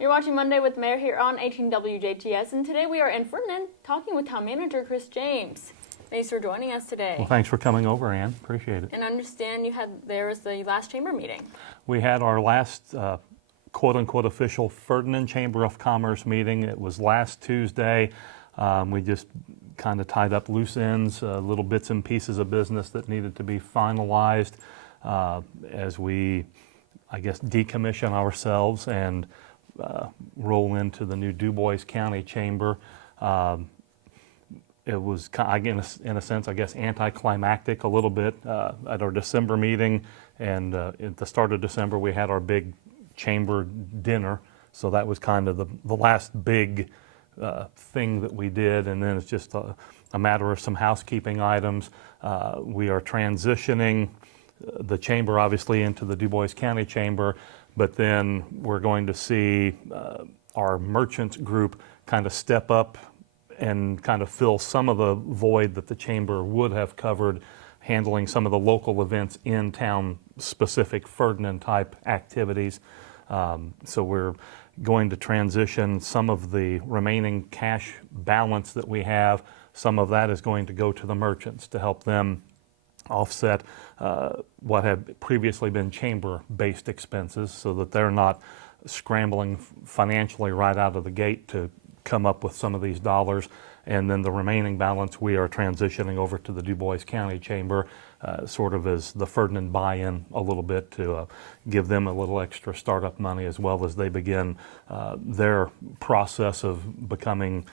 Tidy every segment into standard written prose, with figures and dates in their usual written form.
You're watching Monday with Mayor here on 18 WJTS, and today we are in Ferdinand talking with Town Manager Chris James. Thanks for joining us today. Well, thanks for coming over, Ann. Appreciate it. And I understand there was the last chamber meeting. We had our last quote-unquote official Ferdinand Chamber of Commerce meeting. It was last Tuesday. We just kind of tied up loose ends, little bits and pieces of business that needed to be finalized as we, I guess, decommission ourselves and roll into the new Du Bois County Chamber. It was, in a sense, I guess, anticlimactic a little bit at our December meeting. And at the start of December, we had our big chamber dinner. So that was kind of the last big thing that we did. And then it's just a matter of some housekeeping items. We are transitioning the chamber, obviously, into the Du Bois County Chamber. But then we're going to see our merchants group kind of step up and kind of fill some of the void that the chamber would have covered, handling some of the local events in town, specific Ferdinand type activities. So we're going to transition some of the remaining cash balance that we have. Some of that is going to go to the merchants to help them offset what had previously been chamber-based expenses, so that they're not scrambling financially right out of the gate to come up with some of these dollars. And then the remaining balance we are transitioning over to the Du Bois County Chamber, sort of as the Ferdinand buy-in a little bit, to give them a little extra startup money as well as they begin their process of becoming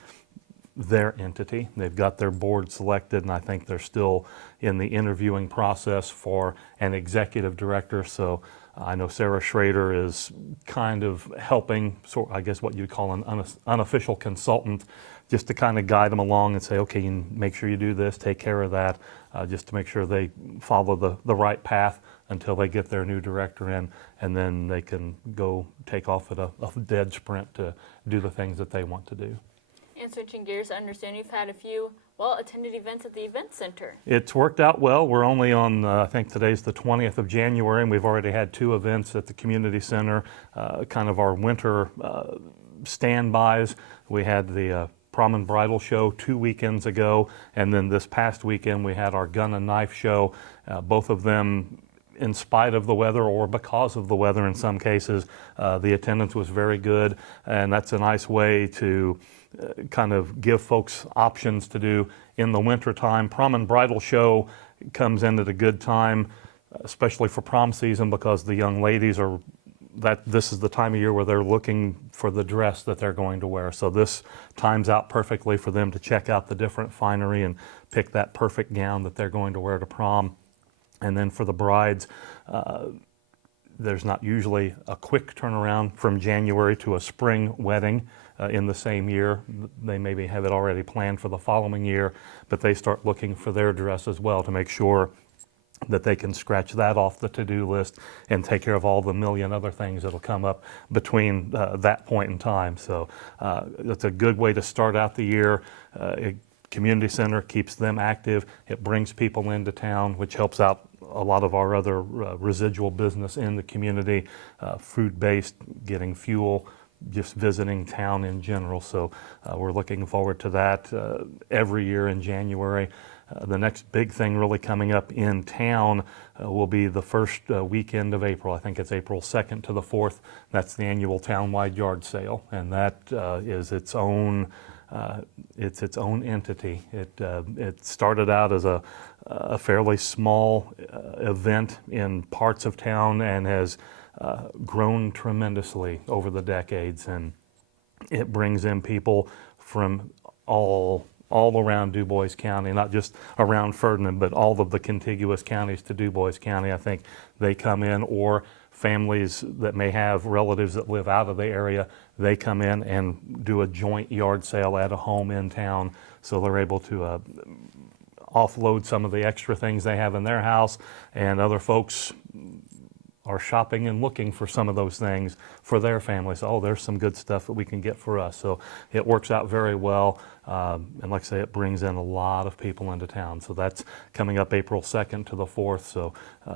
their entity. They've got their board selected, and I think they're still in the interviewing process for an executive director. So I know Sarah Schrader is kind of helping, so I guess what you'd call an unofficial consultant, just to kind of guide them along and say, okay, you make sure you do this, take care of that, just to make sure they follow the right path until they get their new director in, and then they can go take off at a dead sprint to do the things that they want to do. And switching gears, I understand you've had a few well-attended events at the Event Center. It's worked out well. We're only on, I think today's the 20th of January, and we've already had 2 events at the community center, kind of our winter standbys. We had the Prom and Bridal Show 2 weekends ago, and then this past weekend we had our Gun and Knife Show, both of them in spite of the weather or because of the weather in some cases. The attendance was very good, and that's a nice way to kind of give folks options to do in the winter time. Prom and Bridal Show comes in at a good time, especially for prom season, because the young ladies this is the time of year where they're looking for the dress that they're going to wear. So this times out perfectly for them to check out the different finery and pick that perfect gown that they're going to wear to prom. And then for the brides, there's not usually a quick turnaround from January to a spring wedding in the same year. They maybe have it already planned for the following year, but they start looking for their dress as well to make sure that they can scratch that off the to-do list and take care of all the million other things that'll come up between that point in time. So that's a good way to start out the year. Community center keeps them active. It brings people into town, which helps out a lot of our other residual business in the community, food-based, getting fuel, just visiting town in general. So we're looking forward to that every year in January. The next big thing really coming up in town will be the first weekend of April. I think it's April 2nd to the 4th. That's the annual townwide yard sale, and that is its own entity. It started out as a fairly small event in parts of town and has grown tremendously over the decades, and it brings in people from all around Du Bois County, not just around Ferdinand, but all of the contiguous counties to Du Bois County. I think they come in, or families that may have relatives that live out of the area, they come in and do a joint yard sale at a home in town, so they're able to offload some of the extra things they have in their house, and other folks are shopping and looking for some of those things for their families. Oh, there's some good stuff that we can get for us. So it works out very well. And like I say, it brings in a lot of people into town. So that's coming up April 2nd to the 4th. So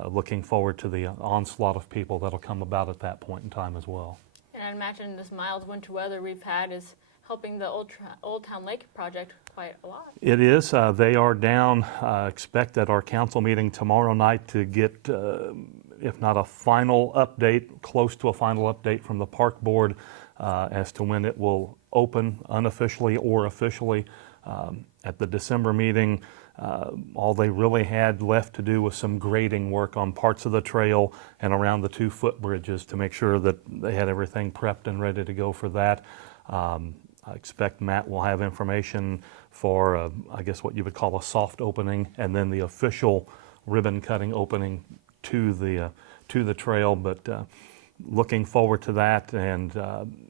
looking forward to the onslaught of people that'll come about at that point in time as well. Yeah, And I imagine this mild winter weather we've had is helping the Old Town Lake project quite a lot. It is. They are down. Expect at our council meeting tomorrow night to get, if not a final update, close to a final update from the park board as to when it will open unofficially or officially. At the December meeting, all they really had left to do was some grading work on parts of the trail and around the 2 footbridges to make sure that they had everything prepped and ready to go for that. I expect Matt will have information for, I guess what you would call a soft opening, and then the official ribbon cutting opening to the trail. But looking forward to that, and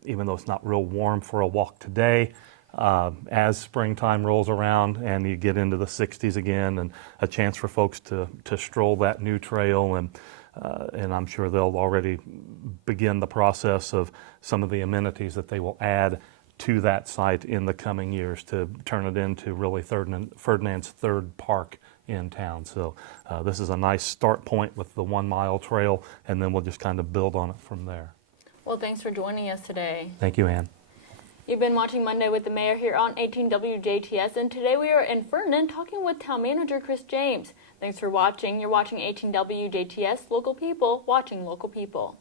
even though it's not real warm for a walk today, as springtime rolls around and you get into the 60s again, and a chance for folks to stroll that new trail, and I'm sure they'll already begin the process of some of the amenities that they will add to that site in the coming years to turn it into really Ferdinand's third park in town. So this is a nice start point with the 1 mile trail, and then we'll just kind of build on it from there. Well, thanks for joining us today. Thank you, Ann. You've been watching Monday with the Mayor here on 18 WJTS, and today we are in Ferdinand talking with Town Manager Chris James. Thanks for watching. You're watching 18 WJTS, local people watching local people.